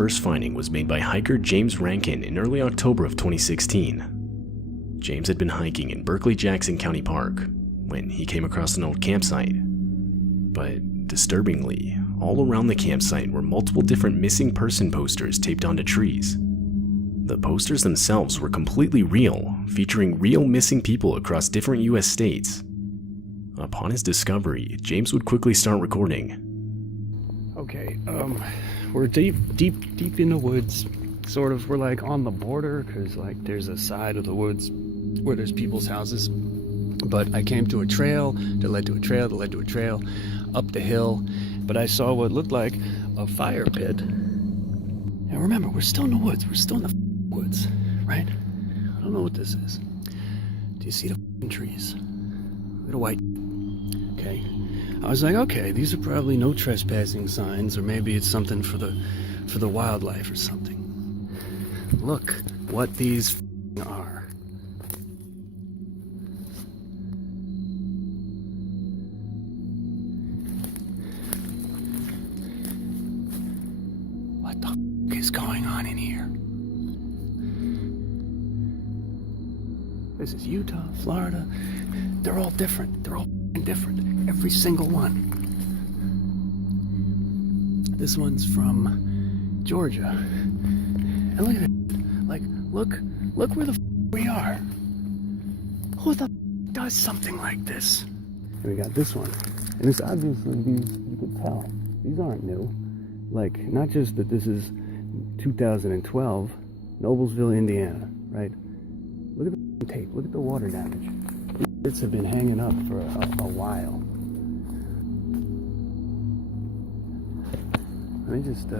first finding was made by hiker James Rankin in early October of 2016. James had been hiking in Berkeley-Jackson County Park when he came across an old campsite. But disturbingly, all around the campsite were multiple different missing person posters taped onto trees. The posters themselves were completely real, featuring real missing people across different US states. Upon his discovery, James would quickly start recording. Okay, we're deep in the woods. Sort of, we're like on the border, because like there's a side of the woods where there's people's houses. But I came to a trail that led to a trail that led to a trail up the hill. But I saw what looked like a fire pit. And remember, we're still in the woods. We're still in the woods, right? I don't know what this is. Do you see the trees? Look at the white. Okay. I was like, okay, these are probably no trespassing signs, or maybe it's something for the wildlife or something. Look what these are. What the is going on in here? This is Utah, Florida. They're all different. They're all different. Every single one. This one's from Georgia. And look at it. Like, look where the we are. Who the does something like this? And we got this one. And it's obviously, you could tell, these aren't new. Like, not just that this is 2012, Noblesville, Indiana, right? Look at the tape. Look at the water damage. These bits have been hanging up for a while. Let me just,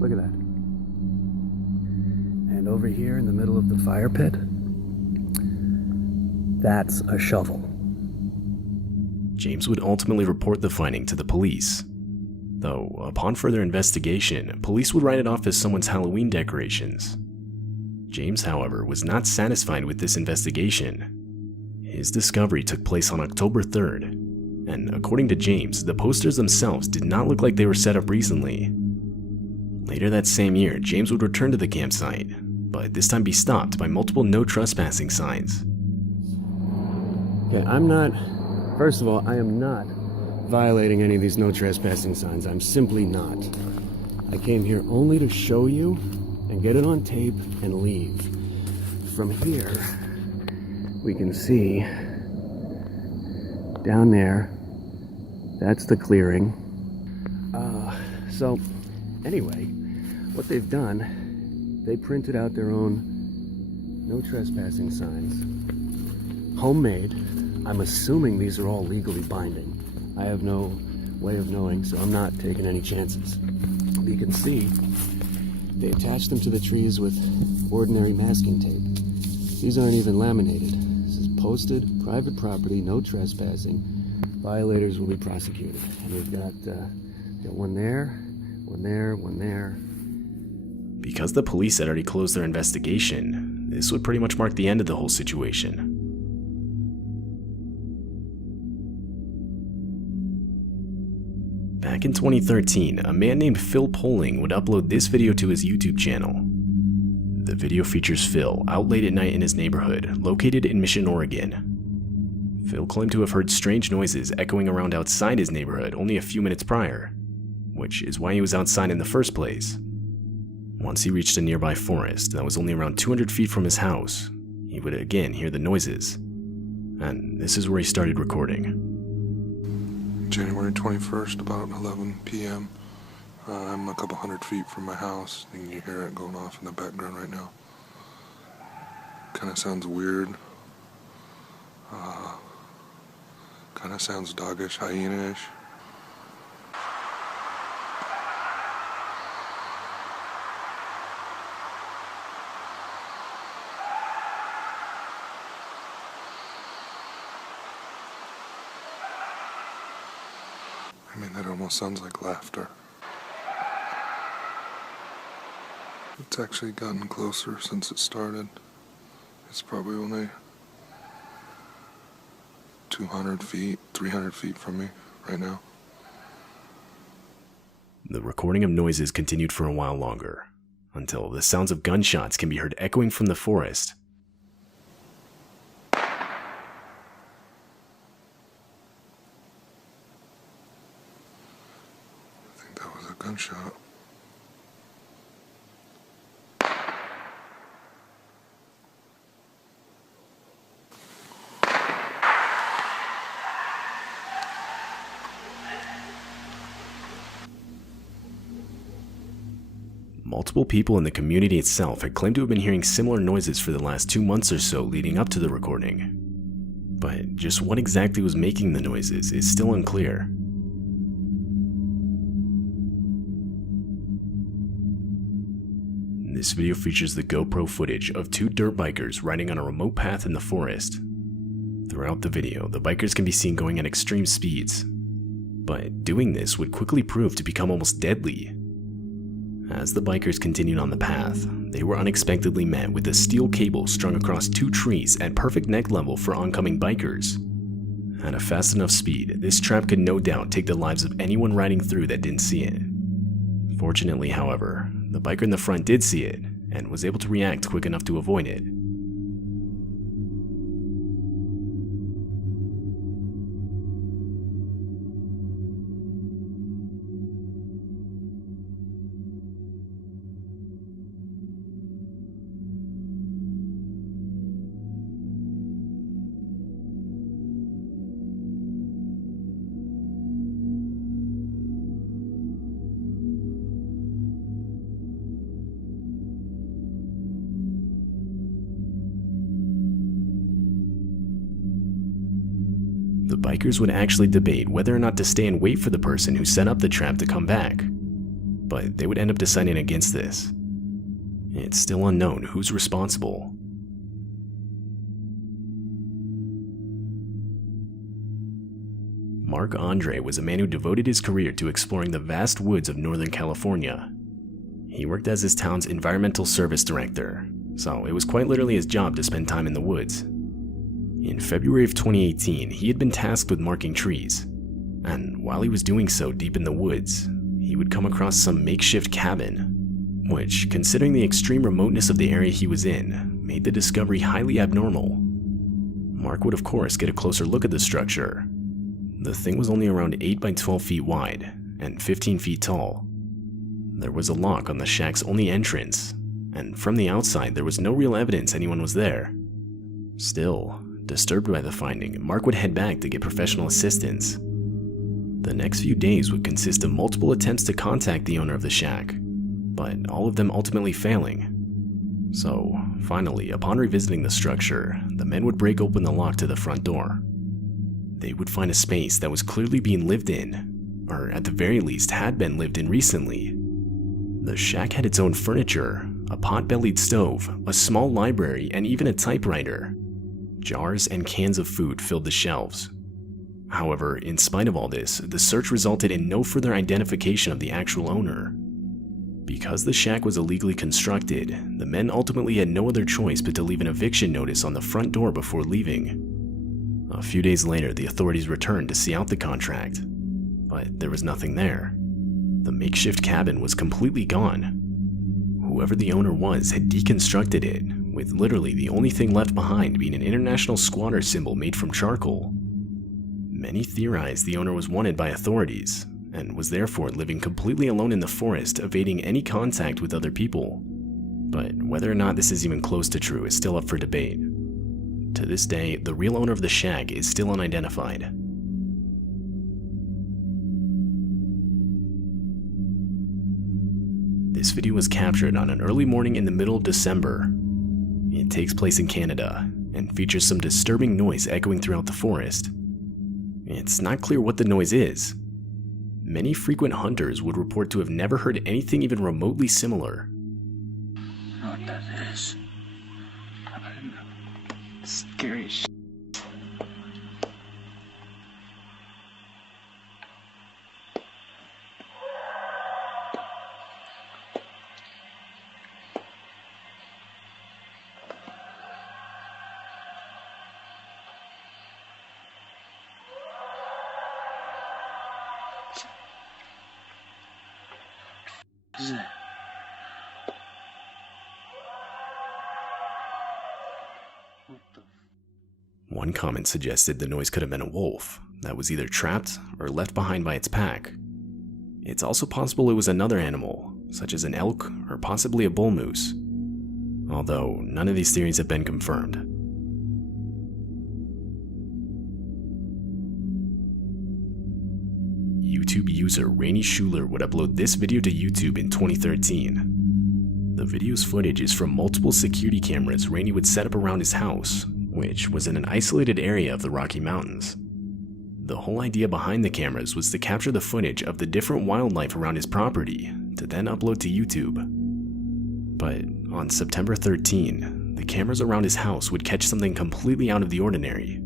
look at that. And over here in the middle of the fire pit, that's a shovel. James would ultimately report the finding to the police. Though, upon further investigation, police would write it off as someone's Halloween decorations. James, however, was not satisfied with this investigation. His discovery took place on October 3rd, and according to James, the posters themselves did not look like they were set up recently. Later that same year, James would return to the campsite, but this time be stopped by multiple no trespassing signs. Okay, first of all, I am not violating any of these no trespassing signs. I'm simply not. I came here only to show you and get it on tape and leave. From here, we can see down there, that's the clearing. So anyway, what they've done, they printed out their own no trespassing signs, homemade. I'm assuming these are all legally binding. I have no way of knowing, so I'm not taking any chances. You can see they attached them to the trees with ordinary masking tape. These aren't even laminated. This is posted, private property, no trespassing. Violators will be prosecuted. And we've got one there, one there, one there. Because the police had already closed their investigation, this would pretty much mark the end of the whole situation. Back in 2013, a man named Phil Poling would upload this video to his YouTube channel. The video features Phil out late at night in his neighborhood, located in Mission, Oregon. Phil claimed to have heard strange noises echoing around outside his neighborhood only a few minutes prior, which is why he was outside in the first place. Once he reached a nearby forest that was only around 200 feet from his house, he would again hear the noises. And this is where he started recording. January 21st, about 11 p.m. I'm a couple hundred feet from my house, and you hear it going off in the background right now. Kind of sounds weird. Kind of sounds doggish, hyena-ish. I mean, that almost sounds like laughter. It's actually gotten closer since it started. It's probably only 200 feet, 300 feet from me right now. The recording of noises continued for a while longer, until the sounds of gunshots can be heard echoing from the forest. I think that was a gunshot. Multiple people in the community itself had claimed to have been hearing similar noises for the last 2 months or so leading up to the recording. But just what exactly was making the noises is still unclear. This video features the GoPro footage of 2 dirt bikers riding on a remote path in the forest. Throughout the video, the bikers can be seen going at extreme speeds, but doing this would quickly prove to become almost deadly. As the bikers continued on the path, they were unexpectedly met with a steel cable strung across 2 trees at perfect neck level for oncoming bikers. At a fast enough speed, this trap could no doubt take the lives of anyone riding through that didn't see it. Fortunately, however, the biker in the front did see it and was able to react quick enough to avoid it. The bikers would actually debate whether or not to stay and wait for the person who set up the trap to come back, but they would end up deciding against this. It's still unknown who's responsible. Mark Andre was a man who devoted his career to exploring the vast woods of Northern California. He worked as his town's environmental service director, so it was quite literally his job to spend time in the woods. In February of 2018, he had been tasked with marking trees, and while he was doing so deep in the woods, he would come across some makeshift cabin, which, considering the extreme remoteness of the area he was in, made the discovery highly abnormal. Mark would of course get a closer look at the structure. The thing was only around 8 by 12 feet wide and 15 feet tall. There was a lock on the shack's only entrance, and from the outside there was no real evidence anyone was there. Still, disturbed by the finding, Mark would head back to get professional assistance. The next few days would consist of multiple attempts to contact the owner of the shack, but all of them ultimately failing. So, finally, upon revisiting the structure, the men would break open the lock to the front door. They would find a space that was clearly being lived in, or at the very least had been lived in recently. The shack had its own furniture, a pot-bellied stove, a small library, and even a typewriter. Jars and cans of food filled the shelves. However, in spite of all this, the search resulted in no further identification of the actual owner. Because the shack was illegally constructed, the men ultimately had no other choice but to leave an eviction notice on the front door before leaving. A few days later, the authorities returned to see out the contract, but there was nothing there. The makeshift cabin was completely gone. Whoever the owner was had deconstructed it, with literally the only thing left behind being an international squatter symbol made from charcoal. Many theorized the owner was wanted by authorities, and was therefore living completely alone in the forest, evading any contact with other people. But whether or not this is even close to true is still up for debate. To this day, the real owner of the shack is still unidentified. This video was captured on an early morning in the middle of December. It takes place in Canada, and features some disturbing noise echoing throughout the forest. It's not clear what the noise is. Many frequent hunters would report to have never heard anything even remotely similar. I don't know what that is. I don't know. Scary shit. Is it? What the? One comment suggested the noise could have been a wolf that was either trapped or left behind by its pack. It's also possible it was another animal, such as an elk or possibly a bull moose, although none of these theories have been confirmed. YouTube user Rainey Schuler would upload this video to YouTube in 2013. The video's footage is from multiple security cameras Rainey would set up around his house, which was in an isolated area of the Rocky Mountains. The whole idea behind the cameras was to capture the footage of the different wildlife around his property to then upload to YouTube. But on September 13, the cameras around his house would catch something completely out of the ordinary.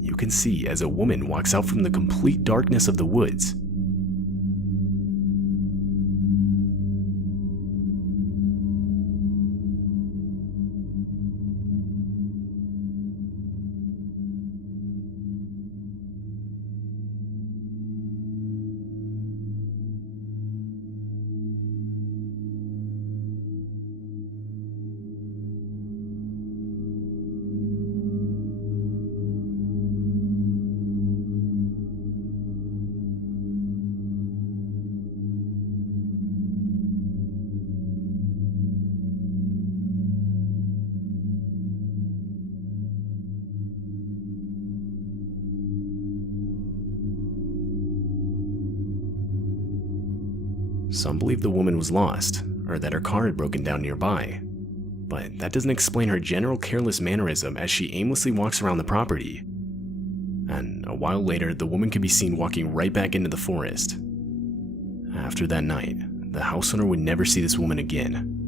You can see as a woman walks out from the complete darkness of the woods. Some believe the woman was lost, or that her car had broken down nearby. But that doesn't explain her general careless mannerism as she aimlessly walks around the property. And a while later, the woman could be seen walking right back into the forest. After that night, the house owner would never see this woman again.